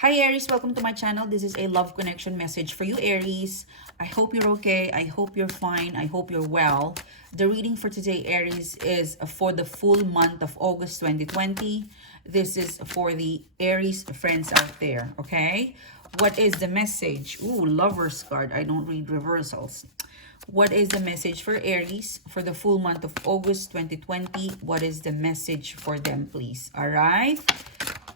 Hi Aries, welcome to my channel. This is a love connection message for you Aries. I hope you're okay. I hope you're fine. I hope you're well. The reading for today Aries is for the full month of August 2020. This is for the Aries friends out there, okay? What is the message? Ooh, Lover's card. I don't read reversals. What is the message for Aries for the full month of August 2020? What is the message for them, please? All right.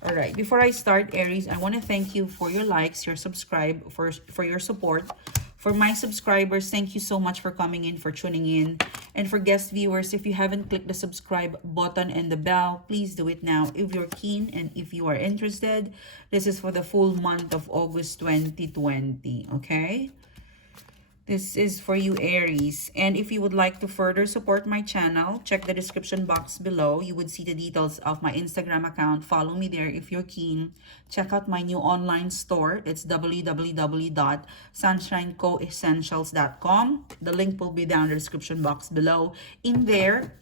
All right. Before I start, Aries, I want to thank you for your likes, your subscribe, for your support. For my subscribers, thank you so much for coming in, for tuning in. And for guest viewers, if you haven't clicked the subscribe button and the bell, please do it now if you're keen and if you are interested. This is for the full month of August 2020, okay? This is for you, Aries. And if you would like to further support my channel, check the description box below. You would see the details of my Instagram account. Follow me there if you're keen. Check out my new online store. It's www.sunshinecoessentials.com. The link will be down in the description box below. In there,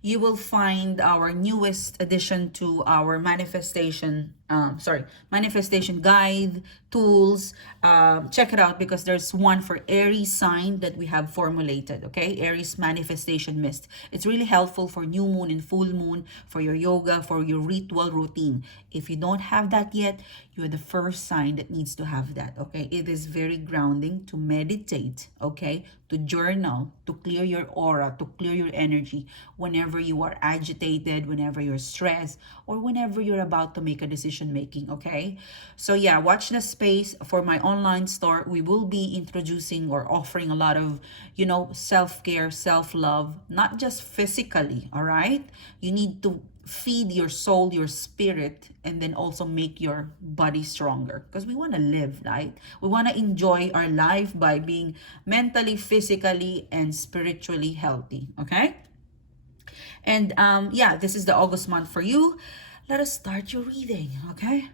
you will find our newest addition to our manifestation guide, tools. Check it out because there's one for Aries sign that we have formulated, okay? Aries manifestation mist. It's really helpful for new moon and full moon, for your yoga, for your ritual routine. If you don't have that yet, you're the first sign that needs to have that, okay? It is very grounding to meditate, okay? To journal, to clear your aura, to clear your energy whenever you are agitated, whenever you're stressed, or whenever you're about to make a decision making, okay? So yeah, watch the space for my online store. We will be introducing or offering a lot of, self-care, self-love, not just physically, all right? You need to feed your soul, your spirit, and then also make your body stronger because we want to live, right? We want to enjoy our life by being mentally, physically, and spiritually healthy, okay? And yeah, this is the August month for you. Let us start your reading, okay?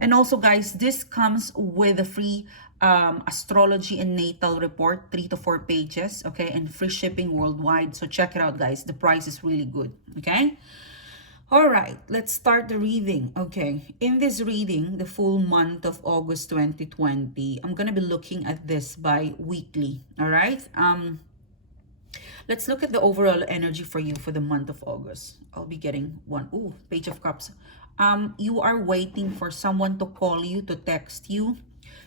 And also, guys, this comes with a free astrology and natal report, 3 to 4 pages, okay? And free shipping worldwide. So check it out, guys. The price is really good, okay? All right, let's start the reading. Okay, in this reading, the full month of August 2020, I'm going to be looking at this by weekly, all right? Let's look at the overall energy for you for the month of August. I'll be getting one. Ooh, Page of Cups. You are waiting for someone to call you, to text you.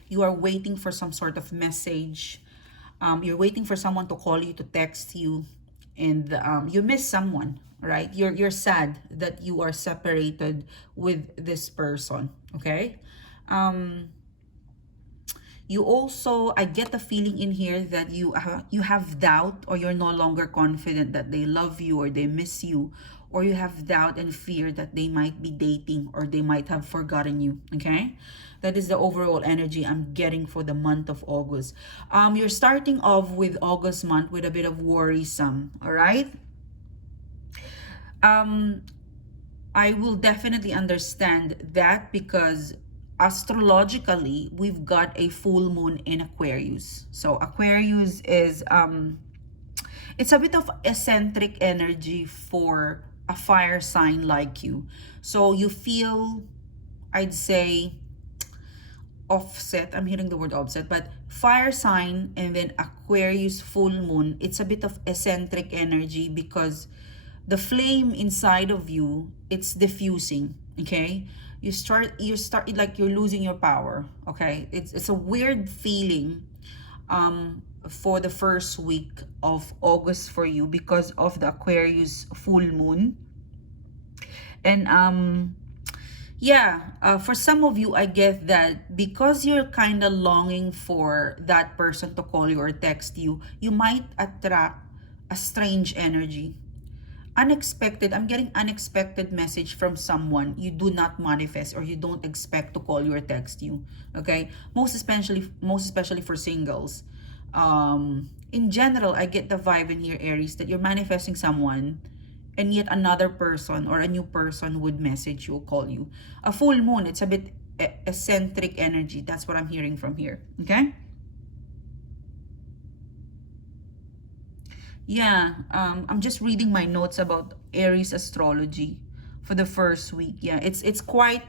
You are waiting for some sort of message. You're waiting for someone to call you, to text you, and you miss someone, right? You're sad that you are separated with this person, okay? You also, I get the feeling in here that you have doubt, or you're no longer confident that they love you or they miss you, or you have doubt and fear that they might be dating or they might have forgotten you, okay? That is the overall energy I'm getting for the month of August. You're starting off with August month with a bit of worrisome, all right? I will definitely understand that because astrologically we've got a full moon in Aquarius. So Aquarius is it's a bit of eccentric energy for a fire sign like you. So you feel, I'd say, offset. I'm hearing the word offset, but fire sign and then Aquarius full moon, it's a bit of eccentric energy because the flame inside of you, it's diffusing, okay? You start like you're losing your power, okay? It's a weird feeling for the first week of August for you because of the Aquarius full moon. And yeah, for some of you, I get that because you're kind of longing for that person to call you or text you, you might attract a strange energy. Unexpected, I'm getting unexpected message from someone you do not manifest or you don't expect to call you or text you, okay? Most especially for singles. In general, I get the vibe in here, Aries, that you're manifesting someone and yet another person or a new person would message you, call you. A full moon, it's a bit eccentric energy. That's what I'm hearing from here, okay? Yeah, I'm just reading my notes about Aries astrology. for the first week. Yeah, it's quite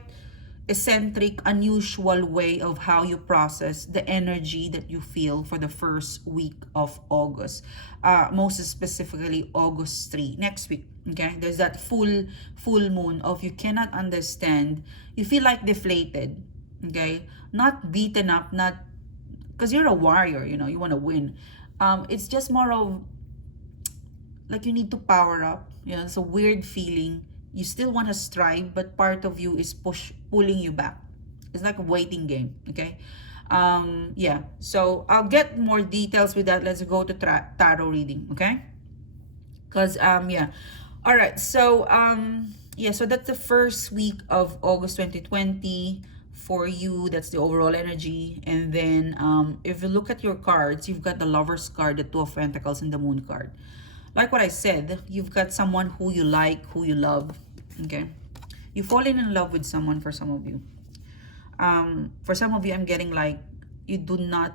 eccentric, unusual way of how you process the energy that you feel for the first week of August. Most specifically August 3, next week. Okay, there's that full moon of you cannot understand. You feel like deflated. Okay, not beaten up, not because you're a warrior, you know, you want to win. It's just more of like you need to power up. You know, it's a weird feeling. You still want to strive, but part of you is pulling you back. It's like a waiting game. Okay. Yeah. So I'll get more details with that. Let's go to tarot reading. Okay. Because yeah. All right. So yeah. So that's the first week of August 2020 for you. That's the overall energy. And then if you look at your cards, you've got the Lover's card, the Two of Pentacles, and the Moon card. Like what I said, you've got someone who you like, who you love. Okay, you've fallen in love with someone. For some of you, for some of you, I'm getting like you do not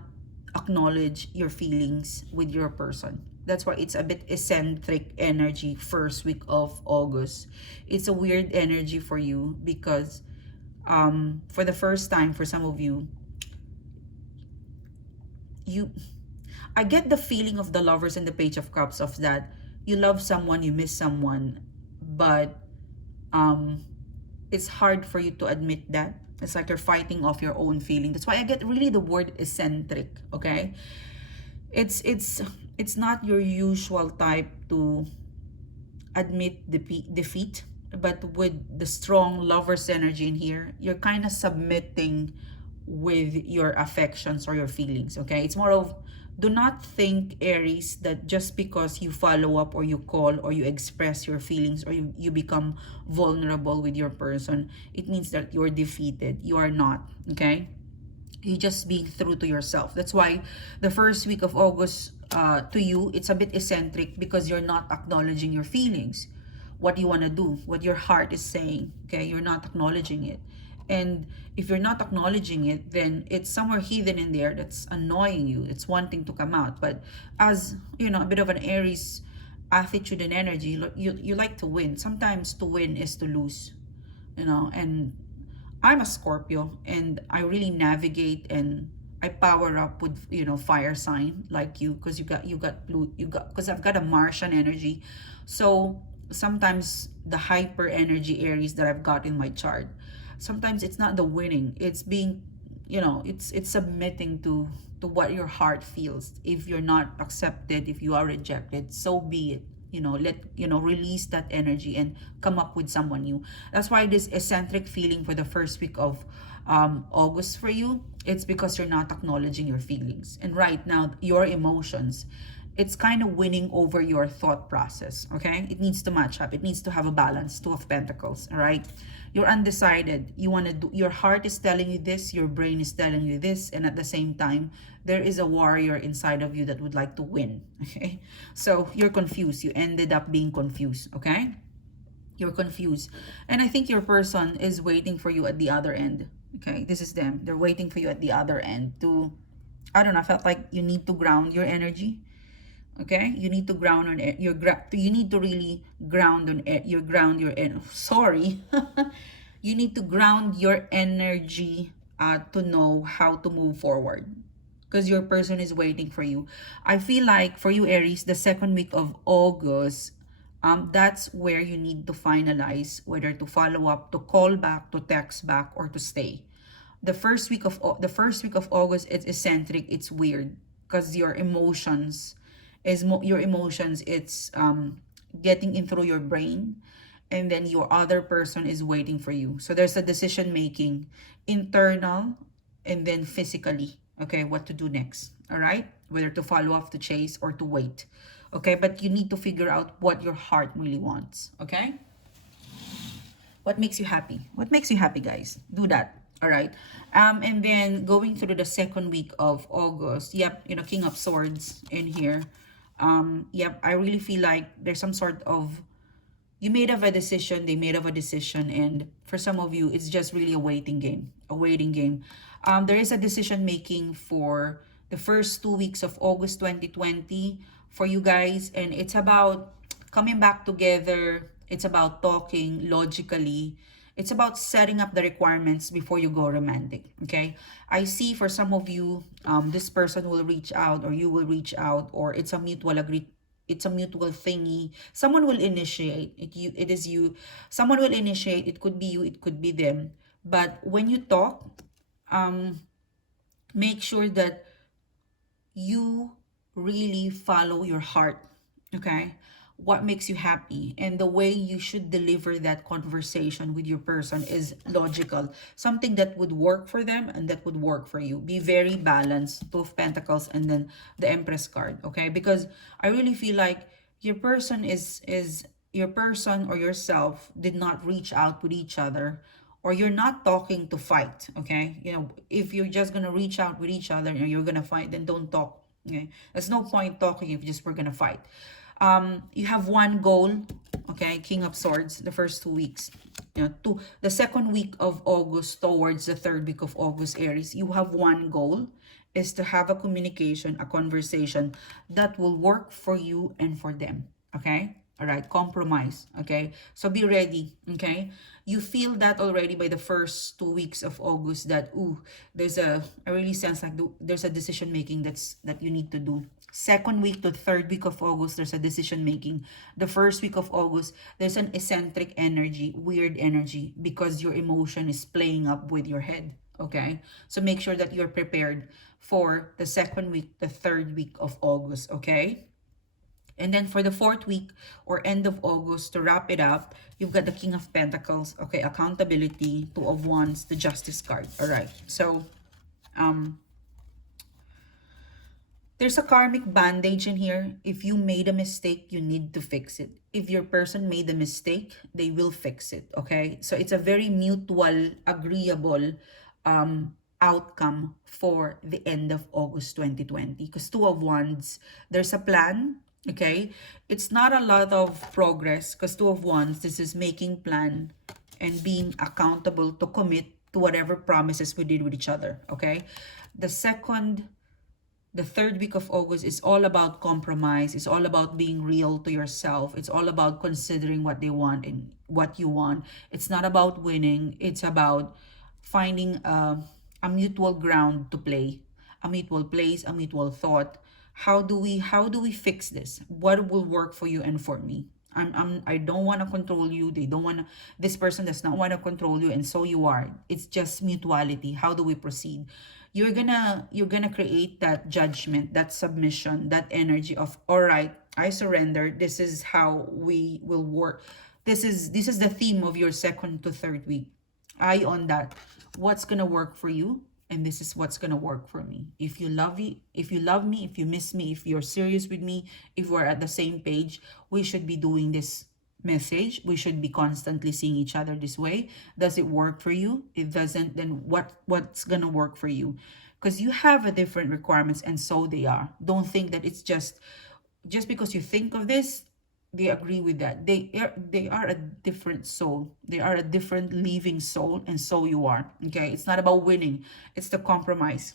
acknowledge your feelings with your person. That's why it's a bit eccentric energy first week of August. It's a weird energy for you because for the first time, for some of you, I get the feeling of the Lovers and the Page of Cups of that you love someone, you miss someone, but it's hard for you to admit that. It's like you're fighting off your own feeling. That's why I get really the word eccentric. Okay, it's not your usual type to admit defeat, but with the strong Lover's energy in here, you're kind of submitting with your affections or your feelings. Okay, it's more of, do not think, Aries, that just because you follow up or you call or you express your feelings or you become vulnerable with your person, it means that you're defeated. You are not. Okay, you just being true to yourself. That's why the first week of August, to you, it's a bit eccentric because you're not acknowledging your feelings, what you want to do, what your heart is saying. Okay, you're not acknowledging it. And if you're not acknowledging it, then it's somewhere hidden in there that's annoying you. It's wanting to come out. But as, you know, a bit of an Aries attitude and energy, you like to win. Sometimes to win is to lose, you know. And I'm a Scorpio, and I really navigate and I power up with, you know, fire sign like you, because you got because I've got a Martian energy. So sometimes the hyper energy Aries that I've got in my chart, sometimes it's not the winning, it's being, you know, it's submitting to what your heart feels. If you're not accepted, if you are rejected, so be it. You know, release that energy and come up with someone new. That's why this eccentric feeling for the first week of August for you, it's because you're not acknowledging your feelings. And right now, your emotions, it's kind of winning over your thought process. Okay, it needs to match up, it needs to have a balance. Two of Pentacles. All right, you're undecided. You want to do, your heart is telling you this, your brain is telling you this, and at the same time there is a warrior inside of you that would like to win. Okay, so you're confused. You ended up being confused. Okay, you're confused, and I think your person is waiting for you at the other end. Okay, this is them. They're waiting for you at the other end to, I don't know, I felt like you need to ground your energy. Okay, you need to ground on it. You need to really ground on it. Sorry, you need to ground your energy to know how to move forward, because your person is waiting for you. I feel like for you, Aries, the second week of August, that's where you need to finalize whether to follow up, to call back, to text back, or to stay. The first week of August, it's eccentric. It's weird because your emotions it's getting in through your brain, and then your other person is waiting for you. So there's a decision making, internal and then physically. Okay, what to do next. All right, whether to follow up, to chase, or to wait. Okay, but you need to figure out what your heart really wants. Okay, what makes you happy? What makes you happy, guys? Do that. All right, and then going through the second week of August, yep, you know, King of Swords in here. Yep, I really feel like there's some sort of, you made of a decision, they made of a decision, and for some of you, it's just really a waiting game. There is a decision making for the first 2 weeks of August 2020 for you guys, and it's about coming back together, It's about talking logically. It's about setting up the requirements before you go romantic. Okay. I see for some of you, this person will reach out, or you will reach out, or it's a mutual agree. It's a mutual thingy. Someone will initiate it. It is you. Someone will initiate. It could be you. It could be them. But when you talk, um, make sure that you really follow your heart. Okay, what makes you happy, and the way you should deliver that conversation with your person is logical, something that would work for them and that would work for you. Be very balanced. Two of Pentacles and then the Empress card. Okay, because I really feel like your person is your person or yourself did not reach out with each other, or you're not talking to fight. Okay, you know, if you're just gonna reach out with each other and you're gonna fight, then don't talk. Okay, there's no point talking if just we're gonna fight. You have one goal. Okay, King of Swords, the first 2 weeks, you know, the second week of August towards the third week of August, Aries, you have one goal, is to have a communication, a conversation that will work for you and for them. Okay, all right, compromise. Okay, so be ready. Okay, you feel that already by the first 2 weeks of August, that ooh, there's a I really sense like there's a decision making that you need to do. Second week to third week of August, there's a decision making. The first week of August, there's an eccentric energy, weird energy, because your emotion is playing up with your head. Okay, so make sure that you're prepared for the second week, the third week of August. Okay, and then for the fourth week or end of August, to wrap it up, you've got the King of Pentacles. Okay, accountability, Two of Wands, the Justice card. All right, so there's a karmic bandage in here. If you made a mistake, you need to fix it. If your person made a mistake, they will fix it. Okay, so it's a very mutual, agreeable outcome for the end of August 2020. Because Two of Wands, there's a plan. Okay, it's not a lot of progress, because Two of Wands, this is making plan and being accountable to commit to whatever promises we did with each other. Okay, the third week of August is all about compromise. It's all about being real to yourself. It's all about considering what they want and what you want. It's not about winning. It's about finding a mutual ground to play, a mutual place, a mutual thought. How do we fix this? What will work for you and for me? I don't want to control you. They don't want to, this person does not want to control you, and so you are. It's just mutuality. How do we proceed? You're gonna create that judgment, that submission, that energy of, all right, I surrender. This is how we will work. This is the theme of your second to third week. I on that. What's gonna work for you? And this is what's gonna work for me. If you love me, if you miss me, if you're serious with me, if we're at the same page, we should be doing this message. We should be constantly seeing each other this way. Does it work for you? If it doesn't, then what's gonna work for you? Because you have a different requirements, and so they are. Don't think that it's just because you think of this, they agree with that. They are a different soul. They are a different living soul, and so you are. Okay, it's not about winning. It's the compromise.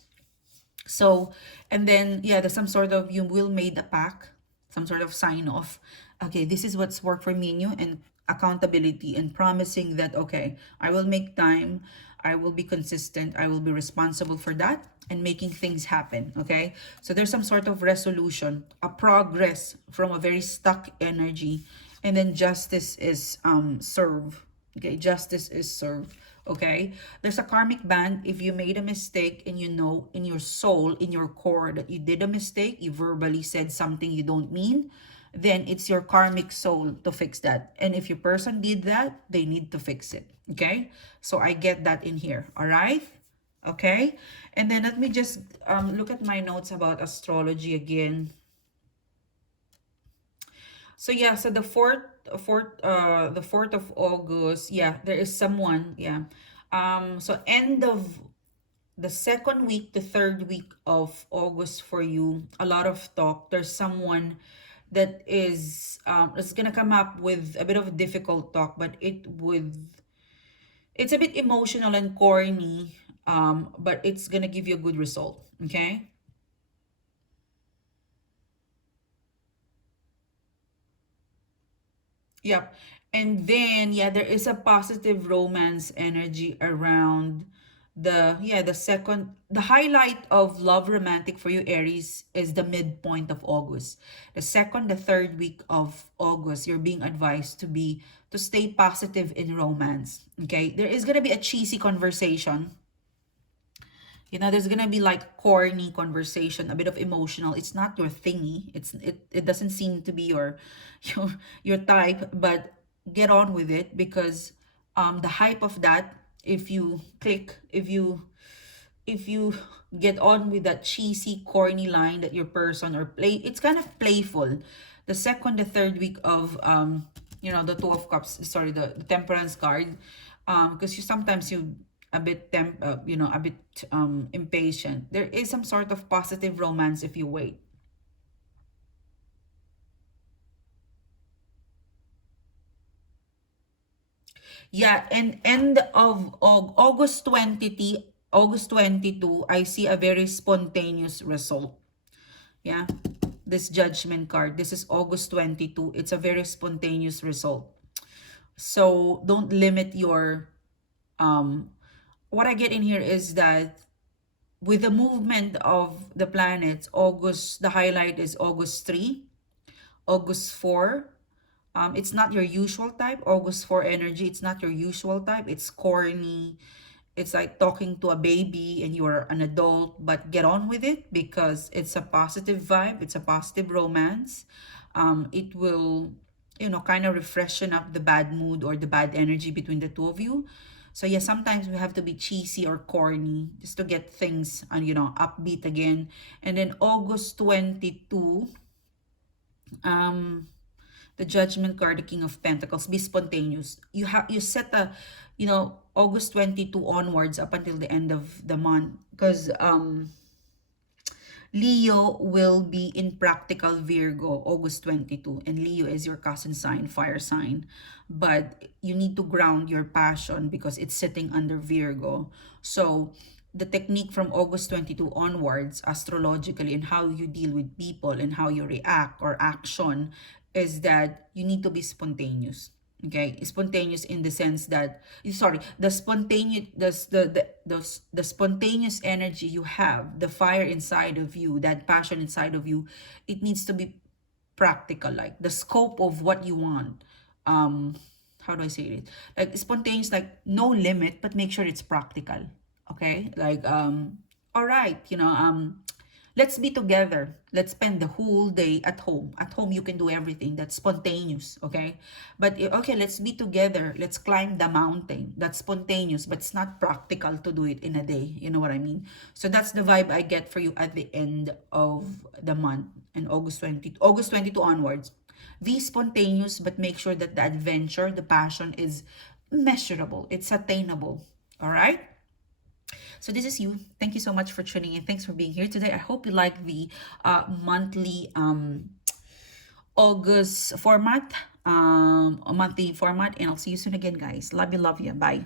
So, and then yeah, there's some sort of, you will made a pact, some sort of sign off. Okay, this is what's worked for me and you, and accountability, and promising that, okay, I will make time, I will be consistent, I will be responsible for that, and making things happen. Okay, so there's some sort of resolution, a progress from a very stuck energy, and then justice is served. Okay, justice is served. Okay, there's a karmic band. If you made a mistake and you know in your soul, in your core, that you did a mistake, you verbally said something you don't mean, then it's your karmic soul to fix that. And if your person did that, they need to fix it. Okay, so I get that in here. All right, okay, and then let me just look at my notes about astrology again. So yeah, so the 4th of August, yeah, there is someone, yeah. So end of the second week, the third week of August for you, a lot of talk. There's someone that is gonna come up with a bit of difficult talk, but it's a bit emotional and corny, but it's gonna give you a good result. Okay. Yep. And then, yeah, there is a positive romance energy around the second, the highlight of love romantic for you, Aries, is the midpoint of August. The second, the third week of August, you're being advised to stay positive in romance. Okay, there is gonna be a cheesy conversation. You know, there's gonna be like corny conversation, a bit of emotional. It's not your thingy. It doesn't seem to be your your type, but get on with it because the hype of that, if you click, if you get on with that cheesy, corny line that your person or play, it's kind of playful. The second, the third week of the Two of Cups, sorry, the Temperance card, because you sometimes you a bit a bit impatient. There is some sort of positive romance if you wait. Yeah, and end of August 20, August 22, I see a very spontaneous result. Yeah, this Judgment card. This is August 22. It's a very spontaneous result. So don't limit your what I get in here is that with the movement of the planets, August, the highlight is August 3, August 4. It's not your usual type. August 4 energy, it's not your usual type. It's corny. It's like talking to a baby and you're an adult, but get on with it because it's a positive vibe. It's a positive romance. It will, kind of refreshen up the bad mood or the bad energy between the two of you. So yeah, sometimes we have to be cheesy or corny just to get things, upbeat again. And then August 22, um, the Judgment card, the King of Pentacles, be spontaneous. You set a, August 22 onwards up until the end of the month because Leo will be in practical Virgo August 22, and Leo is your cousin sign, fire sign. But you need to ground your passion because it's sitting under Virgo. So the technique from August 22 onwards, astrologically, and how you deal with people and how you react or action is that you need to be spontaneous. Okay, spontaneous in the sense that, sorry, the spontaneous, the spontaneous energy you have, the fire inside of you, that passion inside of you, it needs to be practical, like the scope of what you want. How do I say it? Like spontaneous, like no limit, but make sure it's practical. Okay, like all right, let's be together. Let's spend the whole day at home. At home, you can do everything. That's spontaneous, okay? But, okay, let's be together. Let's climb the mountain. That's spontaneous, but it's not practical to do it in a day. You know what I mean? So that's the vibe I get for you at the end of the month and August 22 onwards. Be spontaneous, but make sure that the adventure, the passion is measurable. It's attainable. All right? So this is you. Thank you so much for tuning in. Thanks for being here today. I hope you like the monthly August format, monthly format, and I'll see you soon again, guys. Love you, love you. Bye.